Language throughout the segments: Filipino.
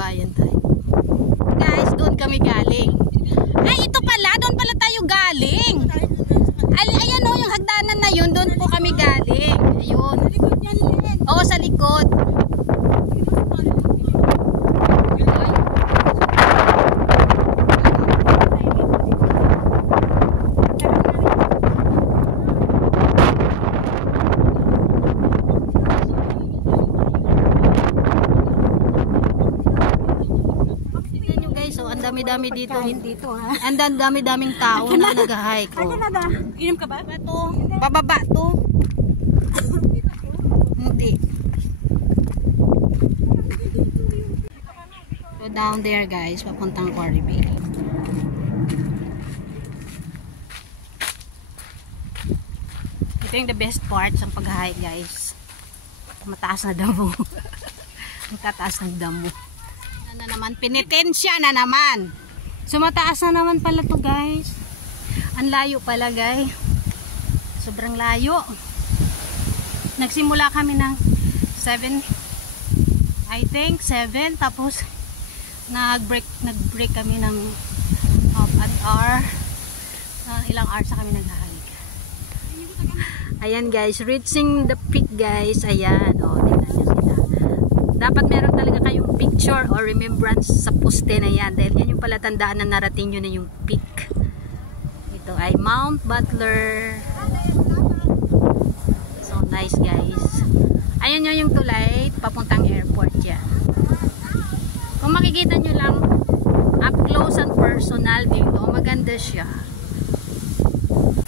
kabayan tayo. Guys, doon kami galing. Ay, ito pala, doon pala tayo galing. Ayan o, yung hagdanan na yun, doon po kami galing. Ayun. Oo, sa likod. Dami-dami dito. Ang dami-daming tao na nag-hike. Inom ka ba? Ito. Pababa to. Hindi. So down there guys, papuntang Quarry Bay. Ito yung the best part sa pag-hike guys. Mataas na damo. Ang tataas ng damo. Na naman, penitensya na naman. So mataas na naman pala to guys. Ang layo pala guys. Sobrang layo. Nagsimula kami ng 7, I think 7, tapos nag-break kami ng an hour. Ilang hours na kami nag-hike. Ayan guys, reaching the peak guys. Ayan, tingnan nyo sila. Dapat meron talaga kayong picture or remembrance sa poste na yan. Dahil yan yung palatandaan na narating nyo na yung peak. Ito ay Mount Butler. So nice guys. Ayun nyo yung tulay. Papuntang airport yan. Kung makikita nyo lang up close and personal dito, maganda siya.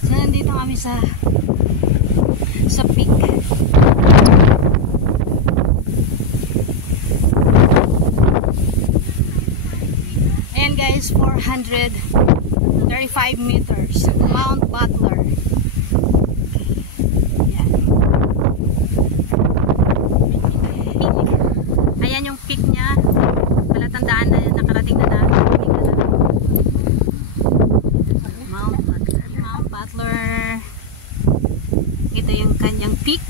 So nandito kami sa peak. Guys, 435 meters Mount Butler. Ayan. Ayan yung peak nya. Palatandaan na nakarating na natin. Mount Butler. Ito yung kanyang peak.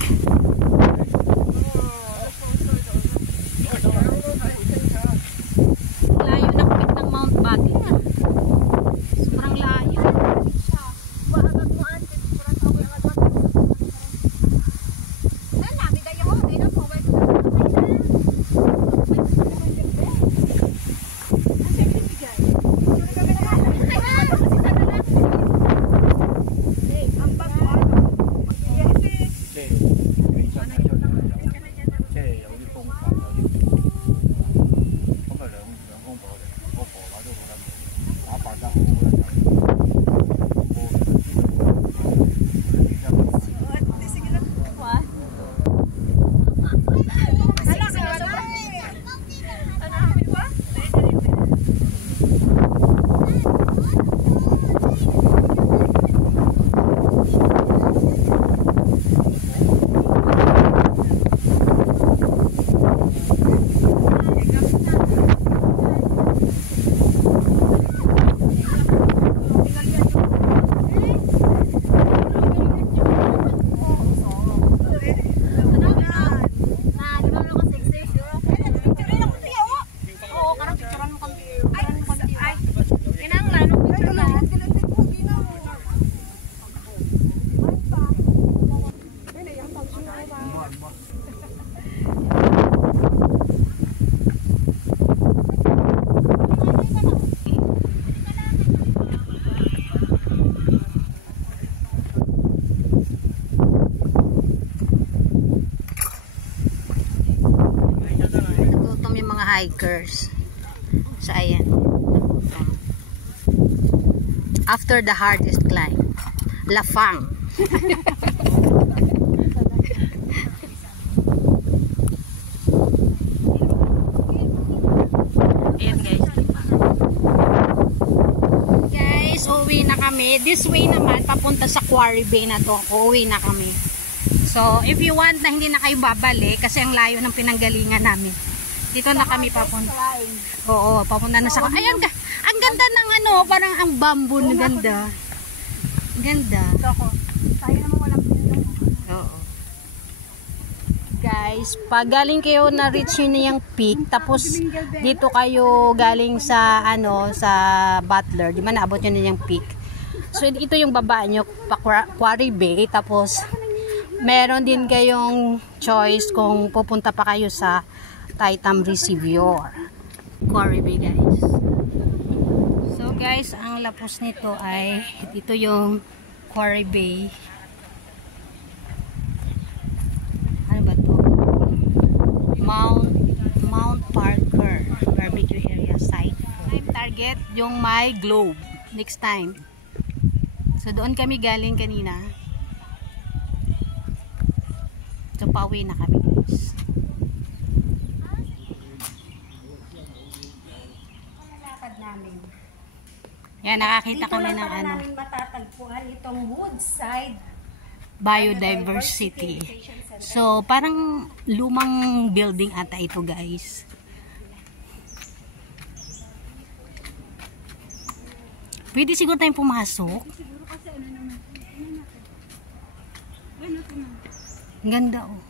Hikers. So ayan. After the hardest climb, Lafang. Ayan guys. Guys, uwi na kami. This way naman, papunta sa Quarry Bay na to. Uwi na kami. So, if you want na hindi na kayo babalik, kasi ang layo ng pinanggalingan namin. Dito na kami papunta. Oo, papunta na sa... Ayan, ang ganda ng ano, parang ang bamboo na ganda. Ganda. Tayo naman walang pinong. Oo. guys, pag galing kayo na reach yun na yung peak, tapos dito kayo galing sa sa Butler, di ba naabot yun na yung peak. So ito yung baba nyo, Quarry Bay, tapos meron din kayong choice kung pupunta pa kayo sa Taitam Reservoir. Quarry Bay guys. So guys, ang lapos nito ay ito yung Quarry Bay. Mount Parker barbecue area site. Time target yung my globe next time. So doon kami galing kanina. So pauwi na kami guys. Lakad namin. Yan, nakakita kami ng Dito lang para namin matatagpuan itong Woodside Biodiversity. So, parang lumang building ata ito guys. Pwede siguro tayong pumasok. Ang ganda oh.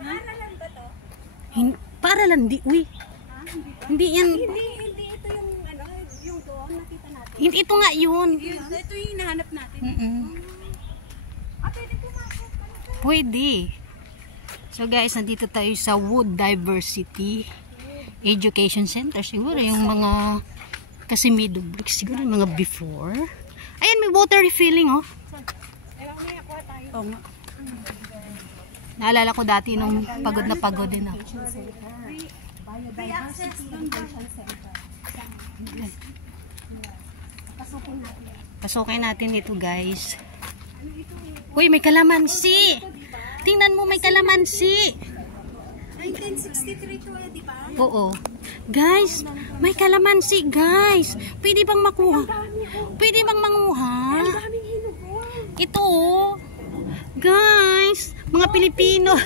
Maalalan ba to? Para lang di, uy. Hindi yan. Hindi ito yung yung doon nakita natin. Hindi, ito nga yun. Ito yung hinahanap natin. Pwede pumasok. Pwede. So guys, nandito tayo sa Wood Diversity Education Center. Siguro yung mga kasi Meadow Bricks. Siguro yung mga before. Ayan, may water refilling oh. Oo nga. Naalala ko dati nung pagod na pagod din ako. Biodiversity Education Center. Pasukin natin ito guys. Uy, may kalamansi. Tingnan mo, may kalamansi. 1963 to di ba? Oo. Guys, may kalamansi guys. Pwede bang makuha? Pwede bang manguha? Daming hinugo. Ito oh. Guys, mga Pilipino.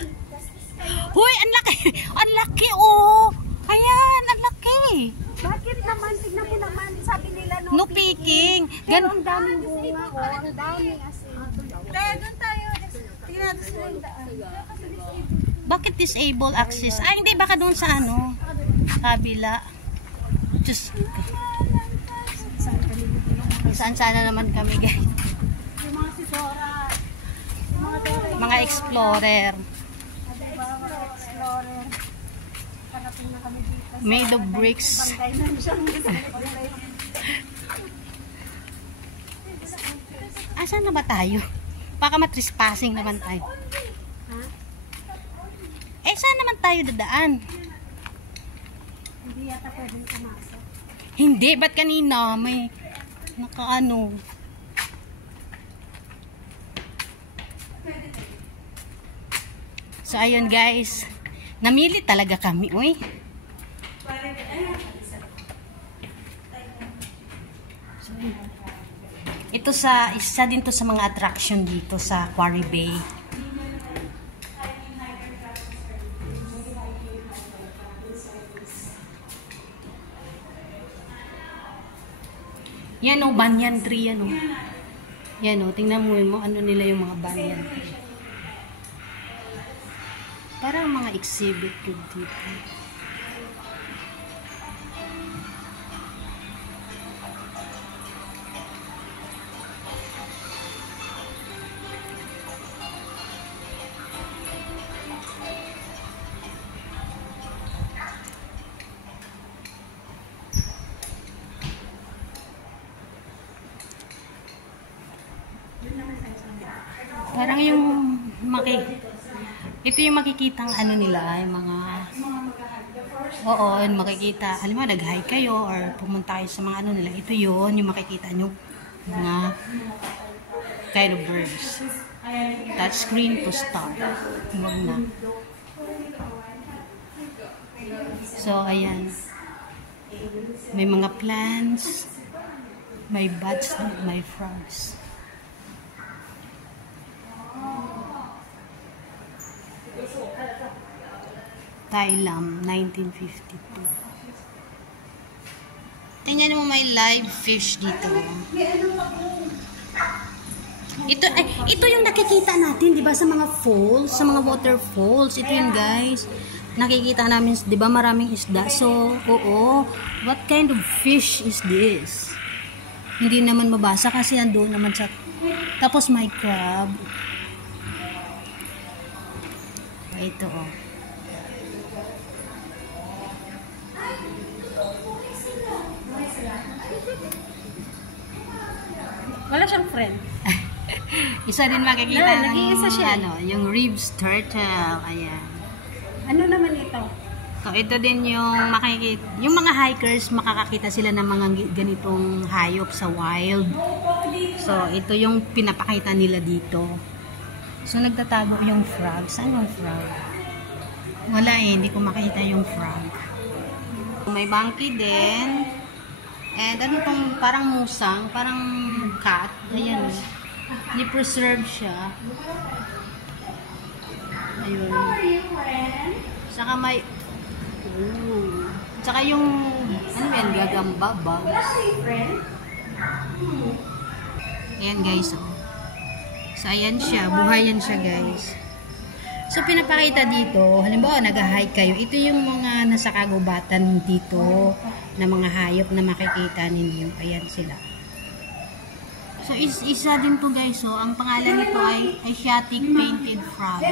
Hoy, ang laki. Ang laki oh. Ayan, ang laki. Bakit naman? Tignan mo naman. Sabi nila No picking. Pero ang daming bunga ko. Ang daming asin. Doon tayo. Tingnan natin sila yung daan. Bakit disable access? Ay, hindi. Baka doon sa kabila. Just saan-sana naman kami guys. Yung mga sisora. Mga explorer. Mga explorer. Hanapin na kami dito. Made of bricks. Asan na ba tayo? Baka matrespassing naman tayo. Eh, saan naman tayo dadaan? Hindi yata pwedeng pumasok. Hindi, ba't kanina? May nakaano. So, ayun guys. Namili talaga kami, uy. So, ito isa din to sa mga attraction dito sa Quarry Bay. Yan o, banyan tree yan o. Yan o, tingnan mo yung ano nila yung mga banyan tree. Parang mga exhibit yun dito. Parang yung ito yung makikitang ano nila, yung mga yung makikita, alam mo, nag-hike kayo or pumunta kayo sa mga ano nila, ito yun, yung makikita nyo mga kind of birds. Touch screen to start. Huwag na. So, ayan. May mga plants, may buds, may frogs. Thailand, 1952. Tingnan mo, may live fish dito. Ito yung nakikita natin, 'di ba, sa mga falls, sa mga waterfalls. Ito yun, guys. Nakikita namin, 'di ba, maraming isda. So, oo. What kind of fish is this? Hindi naman mabasa kasi nandoon naman sa... Tapos may crab. Ito, oh. Wala siyang friend. Isa din makikita No, nag-iisa siya. yung ribs turtle. Ayan. Ano naman ito? So, ito din yung makikita, yung mga hikers, makakakita sila ng mga ganitong hayop sa wild. So, ito yung pinapakita nila dito. So, nagtatago yung frog. Saan yung frog? Wala eh, hindi ko makita yung frog. May monkey din. And ano tong parang musang, parang cat. Ayan. Ni-preserve siya. Ayun. Saka may... Saka yung... Ano yan? Gagamba bugs. Ayan, guys. Oh. So, ayan siya. Buhayan siya, guys. So, pinapakita dito, halimbawa, nag-hike kayo. Ito yung mga nasa kagubatan dito na mga hayop na makikita ninyo. Ayan sila. So, isa din to, guys. So, ang pangalan nito ay Asiatic Painted Frog.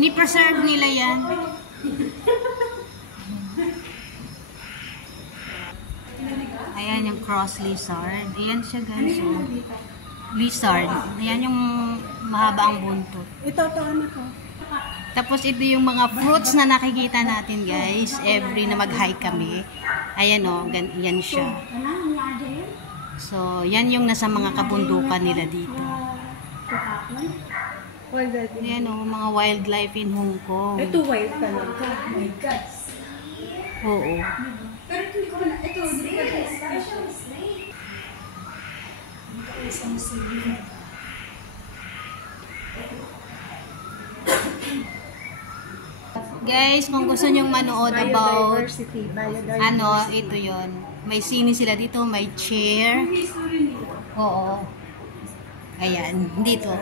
Ni-preserve nila yan. Ayan yung cross lizard. Ayan siya, guys. So, lizard. Ayan yung mahaba ang buntot. Ito, ano to? Tapos ito yung mga fruits na nakikita natin, guys. Every na mag-hike kami. Ayan o, yan siya. So, yan yung nasa mga kabundukan nila dito. Ayan o, mga wildlife in Hong Kong. Ito wild talaga. Oh my God. Oo. Pero ito, ito, Guys, kung gusto nyong manood about ano, ito yon. May sini sila dito, may chair. Oo. Ayan, dito.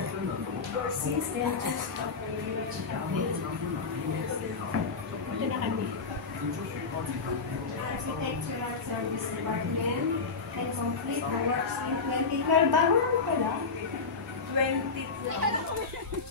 Ito na kami. Architectural Service Department and complete the works in 2012. Bago pala? 2012.